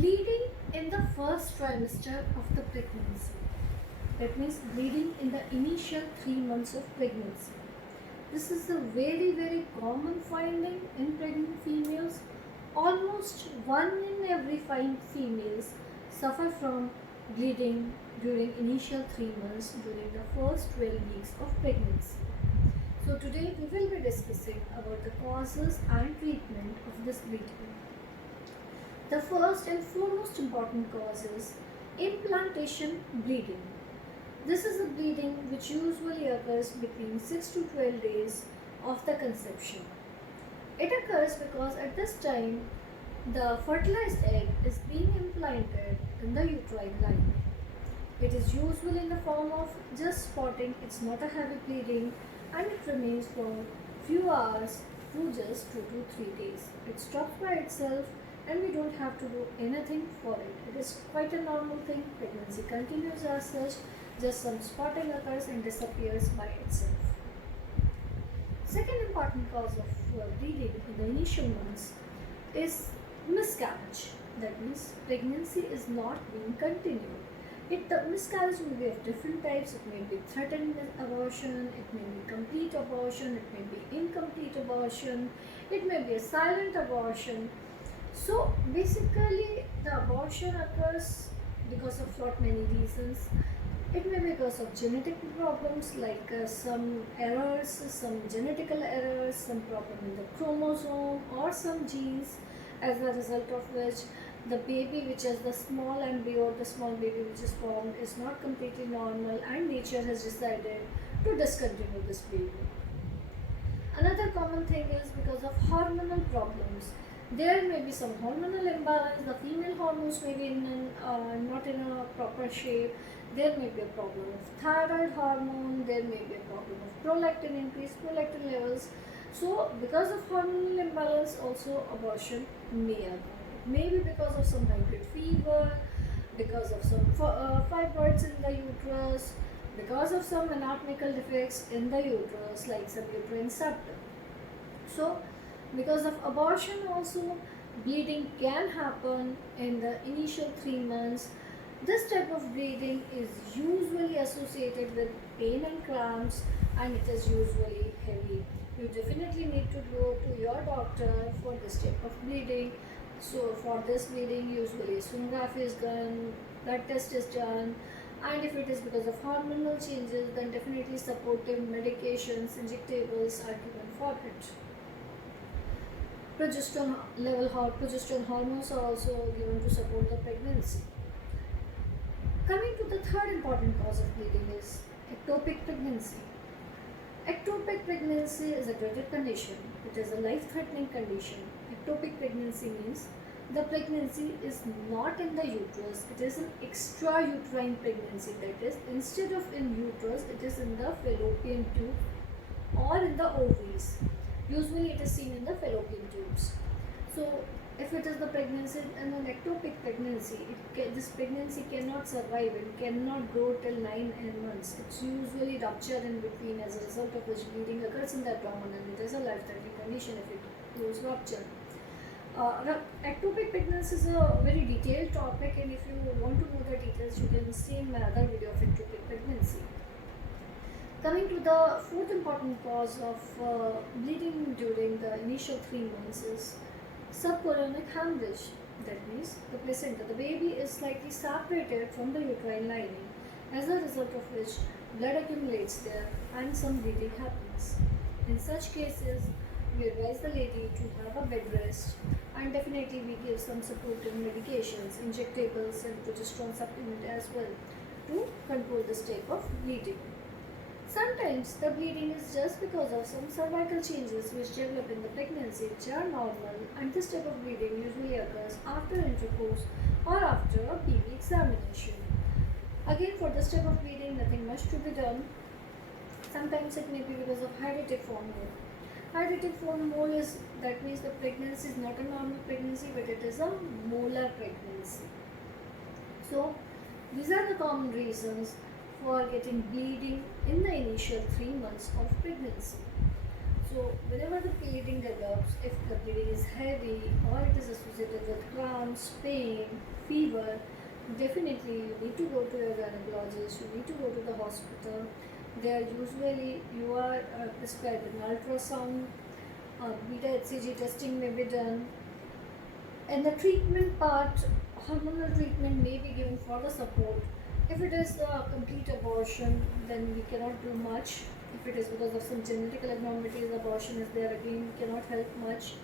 Bleeding in the first trimester of the pregnancy. That means bleeding in the initial 3 months of pregnancy. This is a very common finding in pregnant females. Almost 1 in every 5 females suffer from bleeding during initial 3 months during the first 12 weeks of pregnancy. So today we will be discussing about the causes and treatment of this bleeding. The first and foremost important cause is implantation bleeding. This is a bleeding which usually occurs between 6 to 12 days of the conception. It occurs because at this time the fertilized egg is being implanted in the uterine lining. It is usually in the form of just spotting, it's not a heavy bleeding, and it remains for few hours to just 2 to 3 days. It stops by itself and we don't have to do anything for it. It is quite a normal thing. Pregnancy continues as such, just some spotting occurs and disappears by itself. Second important cause of bleeding in the initial months is miscarriage. That means pregnancy is not being continued. The miscarriage may be of different types. It may be threatened abortion, it may be complete abortion, it may be incomplete abortion, it may be a silent abortion. So basically the abortion occurs because of lot many reasons. It may be because of genetic problems like some errors, some genetical errors, some problem in the chromosome or some genes, as a result of which the baby which is the small embryo, the small baby which is formed is not completely normal and nature has decided to discontinue this baby. Another common thing is because of hormonal problems. There may be some hormonal imbalance, the female hormones may be not in a proper shape, there may be a problem of thyroid hormone, there may be a problem of prolactin, increased prolactin levels. So because of hormonal imbalance also abortion may occur. Maybe because of some high-grade fever, because of some fibroids in the uterus, because of some anatomical defects in the uterus like some uterine septum. So because of abortion also bleeding can happen in the initial 3 months. This type of bleeding is usually associated with pain and cramps and it is usually heavy. You definitely need to go to your doctor for this type of bleeding. So for this bleeding usually sonography is done, blood test is done, and if it is because of hormonal changes then definitely supportive medications, injectables are given for it. Progesterone hormones are also given to support the pregnancy. Coming to the third important cause of bleeding is ectopic pregnancy. Ectopic pregnancy is a dreaded condition. It is a life-threatening condition. Ectopic pregnancy means the pregnancy is not in the uterus, it is an extrauterine pregnancy. That is, instead of in uterus, it is in the fallopian tube or in the ovaries. Usually it is seen in the fallopian tubes. So if it is the pregnancy and an ectopic pregnancy, this pregnancy cannot survive, it cannot grow till 9 months. It's usually ruptured in between, as a result of which bleeding occurs in the abdomen and it is a life-threatening condition if it goes ruptured. Ectopic pregnancy is a very detailed topic, and if you want to know the details, you can see my other video of ectopic pregnancy. Coming to the fourth important cause of bleeding during the initial 3 months is subchorionic hemorrhage. That means the placenta, the baby is slightly separated from the uterine lining, as a result of which blood accumulates there and some bleeding happens. In such cases, we advise the lady to have a bed rest, and definitely we give some supportive medications, injectables and progesterone supplement as well to control this type of bleeding. Sometimes the bleeding is just because of some cervical changes which develop in the pregnancy, which are normal, and this type of bleeding usually occurs after intercourse or after a PV examination. Again, for this type of bleeding, nothing much to be done. Sometimes it may be because of hydrative form mole. Hydrative form mole is, that means the pregnancy is not a normal pregnancy, but it is a molar pregnancy. So these are the common reasons for getting bleeding in the initial 3 months of pregnancy. So whenever the bleeding develops, if the bleeding is heavy or it is associated with cramps, pain, fever, definitely you need to go to your gynecologist, you need to go to the hospital. There usually you are prescribed an ultrasound, beta HCG testing may be done, and the treatment part, hormonal treatment may be given for the support. If it is a complete abortion, then we cannot do much. If it is because of some genetical abnormalities, abortion is there, again we cannot help much.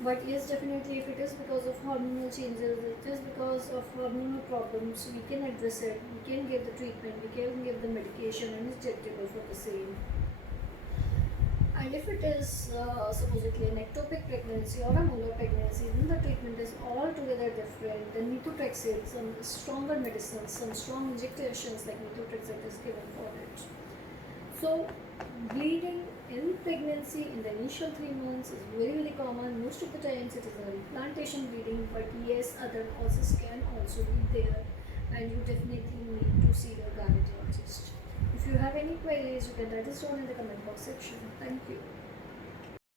But yes, definitely if it is because of hormonal changes, it is because of hormonal problems, we can address it, we can give the treatment, we can give the medication and injectable for the same. And if it is supposedly an ectopic pregnancy or a molar pregnancy, then the treatment is altogether different. The methotrexate, some stronger medicines, some strong injections like methotrexate is given for it. So, bleeding in pregnancy in the initial 3 months is very common. Most of the times it is a implantation bleeding, but yes, other causes can also be there, and you definitely need to see your gynecologist. If you have any queries, you can write this down in the comment box section. Thank you.